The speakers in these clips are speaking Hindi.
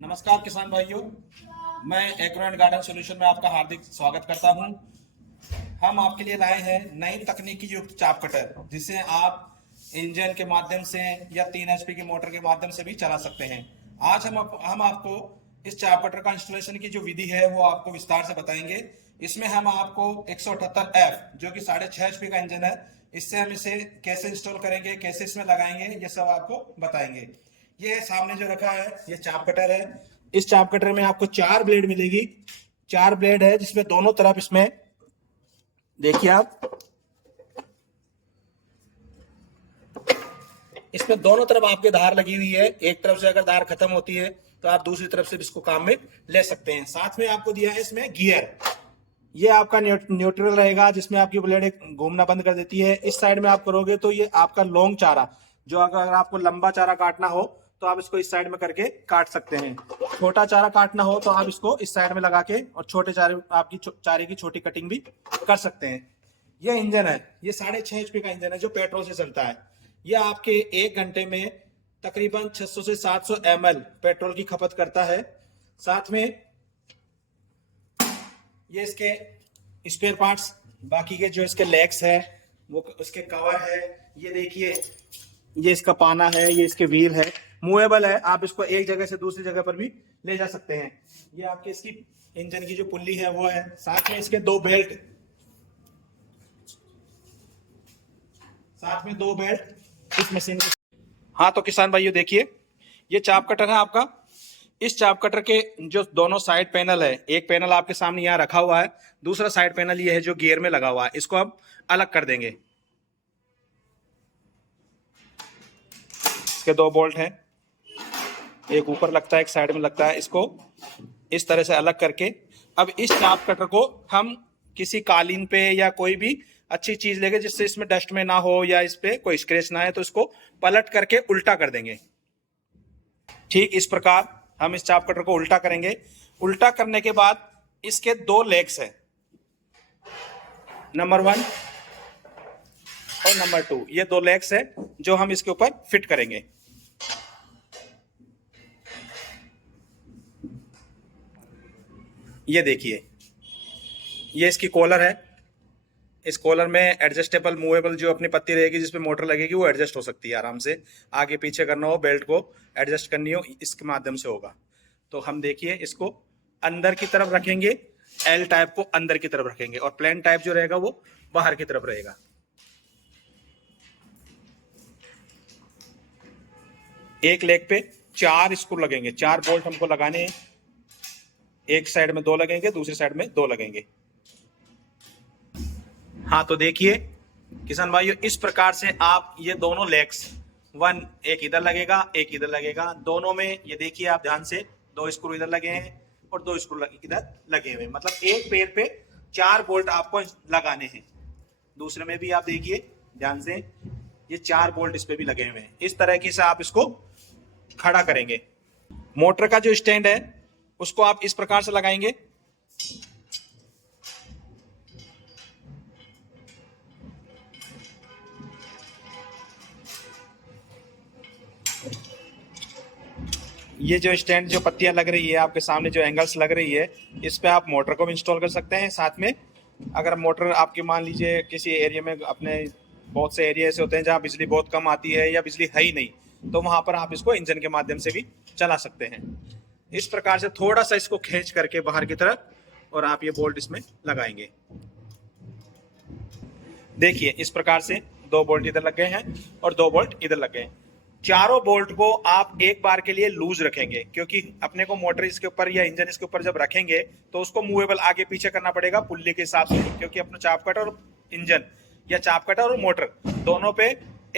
नमस्कार किसान भाइयों। मैं एग्रो एंड गार्डन सॉल्यूशन में आपका हार्दिक स्वागत करता हूं। हम आपके लिए लाए हैं नई तकनीकी युक्त चाप कटर, जिसे आप इंजन के माध्यम से या 3 HP की मोटर के माध्यम से भी चला सकते हैं। आज हम आपको इस चाप कटर का इंस्टॉलेशन की जो विधि है वो आपको विस्तार से बताएंगे। इसमें हम आपको 178F जो कि 6.5 HP का इंजन है, इससे हम इसे कैसे इंस्टॉल करेंगे, कैसे इसमें लगाएंगे, ये सब आपको बताएंगे। ये सामने जो रखा है ये चाप कटर है। इस चाप कटर में आपको 4 ब्लेड मिलेगी। 4 ब्लेड है जिसमें दोनों तरफ, इसमें देखिए आप, इसमें दोनों तरफ आपके धार लगी हुई है। एक तरफ से अगर धार खत्म होती है तो आप दूसरी तरफ से भी इसको काम में ले सकते हैं। साथ में आपको दिया है इसमें गियर। ये आपका न्यूट्रल रहेगा, जिसमें आपकी ब्लेड घूमना बंद कर देती है। इस साइड में आप करोगे तो ये आपका लॉन्ग चारा, जो अगर आपको लंबा चारा काटना हो तो आप इसको इस साइड में करके काट सकते हैं। छोटा चारा काटना हो तो आप इसको इस साइड में लगा के और छोटे चारे आपकी चारे की छोटी कटिंग भी कर सकते हैं। ये इंजन है, ये 6.5 HP का इंजन है जो पेट्रोल से चलता है। ये आपके 1 घंटे में तकरीबन 600 से 700 ml पेट्रोल की खपत करता है। साथ में ये इसके स्पेयर पार्ट्स, बाकी के जो इसके लेग्स है वो उसके कवर है। ये देखिए, ये इसका पाना है, ये इसके व्हील है, मूवेबल है। आप इसको एक जगह से दूसरी जगह पर भी ले जा सकते हैं। ये आपके इसकी इंजन की जो पुल्ली है वो है। साथ में इसके 2 बेल्ट, इस मशीन के। हाँ तो किसान भाइयों देखिए, ये चाप कटर है आपका। इस चाप कटर के जो दोनों साइड पैनल है, एक पैनल आपके सामने यहाँ रखा हुआ है, दूसरा साइड पैनल ये है जो गियर में लगा हुआ है। इसको हम अलग कर देंगे। इसके 2 बोल्ट हैं, एक ऊपर लगता है एक साइड में लगता है। इसको इस तरह से अलग करके अब इस चाप कटर को हम किसी कालीन पे या कोई भी अच्छी चीज लेके जिससे इसमें डस्ट में ना हो या इस पे कोई स्क्रैच ना आए, तो इसको पलट करके उल्टा कर देंगे। ठीक इस प्रकार हम इस चाप कटर को उल्टा करेंगे। उल्टा करने के बाद इसके 2 लेग्स है, नंबर 1 और नंबर 2। ये 2 लेग्स है जो हम इसके ऊपर फिट करेंगे। ये देखिए, ये इसकी कॉलर है। इस कॉलर में एडजस्टेबल मूवेबल जो अपनी पत्ती रहेगी जिसपे मोटर लगेगी वो एडजस्ट हो सकती है आराम से। आगे पीछे करना हो, बेल्ट को एडजस्ट करनी हो, इसके माध्यम से होगा। तो हम देखिए इसको अंदर की तरफ रखेंगे, एल टाइप को अंदर की तरफ रखेंगे और प्लेन टाइप जो रहेगा वो बाहर की तरफ रहेगा। एक लेग पे 4 स्क्रू लगेंगे, 4 बोल्ट हमको लगाने हैं। एक साइड में 2 लगेंगे, दूसरी साइड में 2 लगेंगे। हाँ तो देखिए किसान भाइयों, इस प्रकार से आप ये दोनों लेग्स, 1 एक इधर लगेगा एक इधर लगेगा, दोनों में ये देखिए आप ध्यान से 2 स्क्रू इधर लगे हैं और 2 स्क्रू इधर लगे हुए, मतलब एक पैर पे 4 बोल्ट आपको लगाने हैं। दूसरे में भी आप देखिए ध्यान से, ये 4 बोल्ट इस पे भी लगे हुए हैं। इस तरह से आप इसको खड़ा करेंगे। मोटर का जो स्टैंड है उसको आप इस प्रकार से लगाएंगे। ये जो स्टैंड, जो पत्तियां लग रही है आपके सामने, जो एंगल्स लग रही है, इस पे आप मोटर को भी इंस्टॉल कर सकते हैं। साथ में अगर मोटर आपके मान लीजिए किसी एरिया में, अपने बहुत से एरिया ऐसे होते हैं जहाँ बिजली बहुत कम आती है या बिजली है ही नहीं, तो वहां पर आप इसको इंजन के माध्यम से भी चला सकते हैं। इस प्रकार से थोड़ा सा इसको खींच करके बाहर की तरफ और आप ये बोल्ट इसमें लगाएंगे। देखिए इस प्रकार से 2 बोल्ट इधर लग गए हैं और 2 बोल्ट इधर लग गए हैं। चारों बोल्ट को आप एक बार के लिए लूज रखेंगे, क्योंकि अपने को मोटर इसके ऊपर या इंजन इसके ऊपर जब रखेंगे तो उसको मूवेबल आगे पीछे करना पड़ेगा पुल्ली के हिसाब से, क्योंकि अपना चाप कटर और इंजन या चाप कटर और मोटर दोनों पे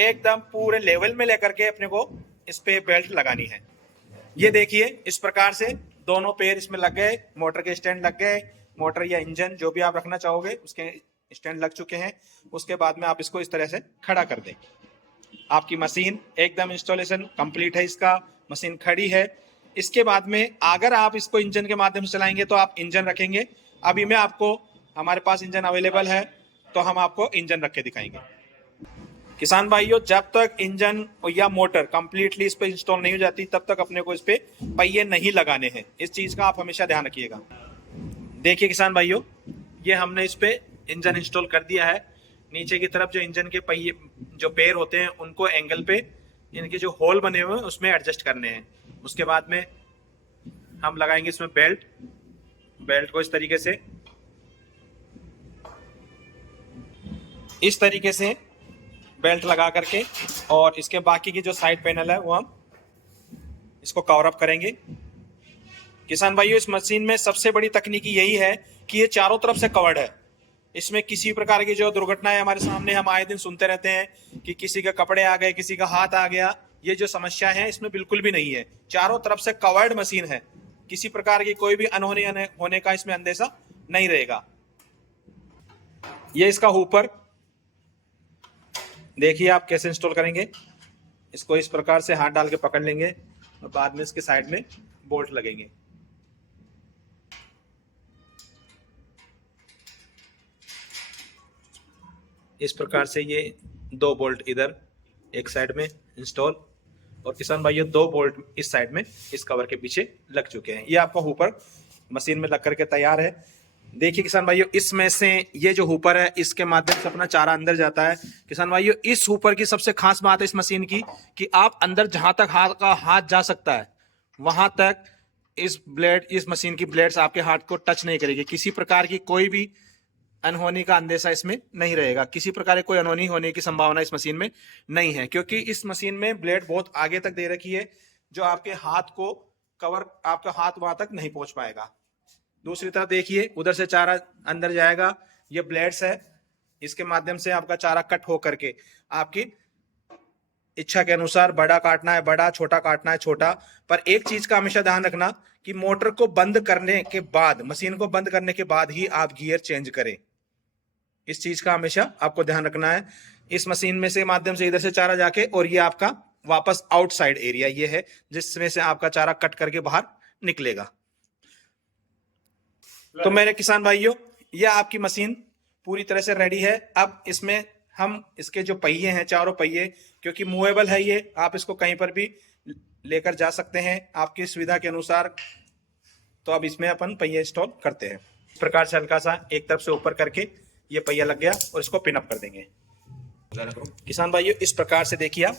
एकदम पूरे लेवल में लेकर के अपने को इस पे बेल्ट लगानी है। ये देखिए इस प्रकार से दोनों पैर इसमें लग गए, मोटर के स्टैंड लग गए, मोटर या इंजन जो भी आप रखना चाहोगे उसके स्टैंड लग चुके हैं। उसके बाद में आप इसको इस तरह से खड़ा कर दें। आपकी मशीन एकदम इंस्टॉलेशन कंप्लीट है, इसका मशीन खड़ी है। इसके बाद में अगर आप इसको इंजन के माध्यम से चलाएंगे तो आप इंजन रखेंगे। अभी मैं आपको, हमारे पास इंजन अवेलेबल है तो हम आपको इंजन रख के दिखाएंगे। किसान भाइयों, जब तक इंजन या मोटर कंप्लीटली इस पे इंस्टॉल नहीं हो जाती तब तक अपने को इस पे पहिए नहीं लगाने हैं। इस चीज का आप हमेशा ध्यान रखिएगा। देखिए किसान भाइयों, ये हमने इस पे इंजन इंस्टॉल कर दिया है। नीचे की तरफ जो इंजन के पहिए जो पैर होते हैं उनको एंगल पे इनके जो होल बने हुए हैं उसमें एडजस्ट करने हैं। उसके बाद में हम लगाएंगे इसमें बेल्ट को इस तरीके से बेल्ट लगा करके, और इसके बाकी की जो साइड पैनल है वो हम इसको कवर अप करेंगे। किसान भाइयों, इस मशीन में सबसे बड़ी तकनीकी यही है कि ये चारों तरफ से कवर्ड है। इसमें किसी प्रकार की जो दुर्घटनाएं हमारे सामने हम आए दिन सुनते रहते हैं कि किसी के कपड़े आ गए, किसी का हाथ आ गया, ये जो समस्या है इसमें बिल्कुल भी नहीं है। चारों तरफ से कवर्ड मशीन है, किसी प्रकार की कोई भी अनहोनी होने का इसमें अंदेशा नहीं रहेगा। ये इसका ऊपर देखिए आप कैसे इंस्टॉल करेंगे। इसको इस प्रकार से हाथ डाल के पकड़ लेंगे और बाद में इसके साइड में बोल्ट लगेंगे। इस प्रकार से ये 2 बोल्ट इधर एक साइड में इंस्टॉल, और किसान भाइयों 2 बोल्ट इस साइड में इस कवर के पीछे लग चुके हैं। ये आपका हुपर मशीन में लग करके तैयार है। देखिए किसान भाइयों, इसमें से ये जो हुपर है इसके माध्यम से अपना चारा अंदर जाता है। किसान भाइयों, इस हुपर की सबसे खास बात है इस मशीन की कि आप अंदर जहां तक हाथ जा सकता है वहां तक इस मशीन की ब्लेड्स आपके हाथ को टच नहीं करेगी। किसी प्रकार की कोई भी अनहोनी का अंदेशा इसमें नहीं रहेगा। किसी प्रकार की कोई अनहोनी होने की संभावना इस मशीन में नहीं है, क्योंकि इस मशीन में ब्लेड बहुत आगे तक दे रखी है, जो आपके हाथ को कवर, आपका हाथ वहां तक नहीं पहुंच पाएगा। दूसरी तरफ देखिए, उधर से चारा अंदर जाएगा, ये ब्लेड्स है, इसके माध्यम से आपका चारा कट हो करके आपकी इच्छा के अनुसार बड़ा काटना है बड़ा, छोटा काटना है छोटा। पर एक चीज का हमेशा ध्यान रखना कि मोटर को बंद करने के बाद, मशीन को बंद करने के बाद ही आप गियर चेंज करें। इस चीज का हमेशा आपको ध्यान रखना है। इस मशीन में से माध्यम से इधर से चारा जाके, और ये आपका वापस आउटसाइड एरिया ये है जिसमें से आपका चारा कट करके बाहर निकलेगा। तो मेरे किसान भाइयों, यह आपकी मशीन पूरी तरह से रेडी है। अब इसमें हम इसके जो पहिए हैं, चारों पहिए, क्योंकि मूवेबल है ये, आप इसको कहीं पर भी लेकर जा सकते हैं आपकी सुविधा के अनुसार। तो अब इसमें अपन पहिए इंस्टॉल करते हैं। इस प्रकार से हल्का सा एक तरफ से ऊपर करके ये पहिया लग गया और इसको पिन अप कर देंगे। किसान भाइयों, इस प्रकार से देखिए आप,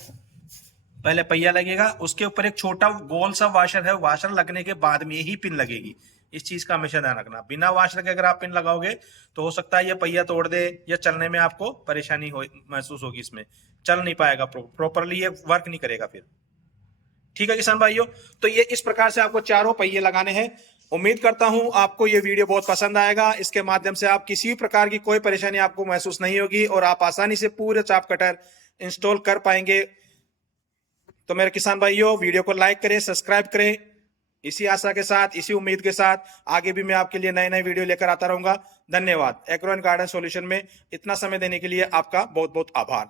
पहले पहिया लगेगा, उसके ऊपर एक छोटा गोल सा वाशर है, वाशर लगने के बाद में ही पिन लगेगी। इस चीज का हमेशा ध्यान रखना। बिना वाशर के अगर आप पिन लगाओगे तो हो सकता है ये पहिया तोड़ दे या चलने में आपको परेशानी महसूस होगी, इसमें चल नहीं पाएगा प्रॉपरली, ये वर्क नहीं करेगा फिर। ठीक है किसान भाइयों, तो ये इस प्रकार से आपको चारों पहिए लगाने हैं। उम्मीद करता हूं आपको ये वीडियो बहुत पसंद आएगा। इसके माध्यम से आप किसी प्रकार की कोई परेशानी आपको महसूस नहीं होगी और आप आसानी से पूरे चाप कटर इंस्टॉल कर पाएंगे। तो मेरे किसान भाइयों, वीडियो को लाइक करें, सब्सक्राइब करें। इसी आशा के साथ, इसी उम्मीद के साथ आगे भी मैं आपके लिए नए नए वीडियो लेकर आता रहूंगा। धन्यवाद। एग्रो एंड गार्डन सॉल्यूशन में इतना समय देने के लिए आपका बहुत बहुत आभार।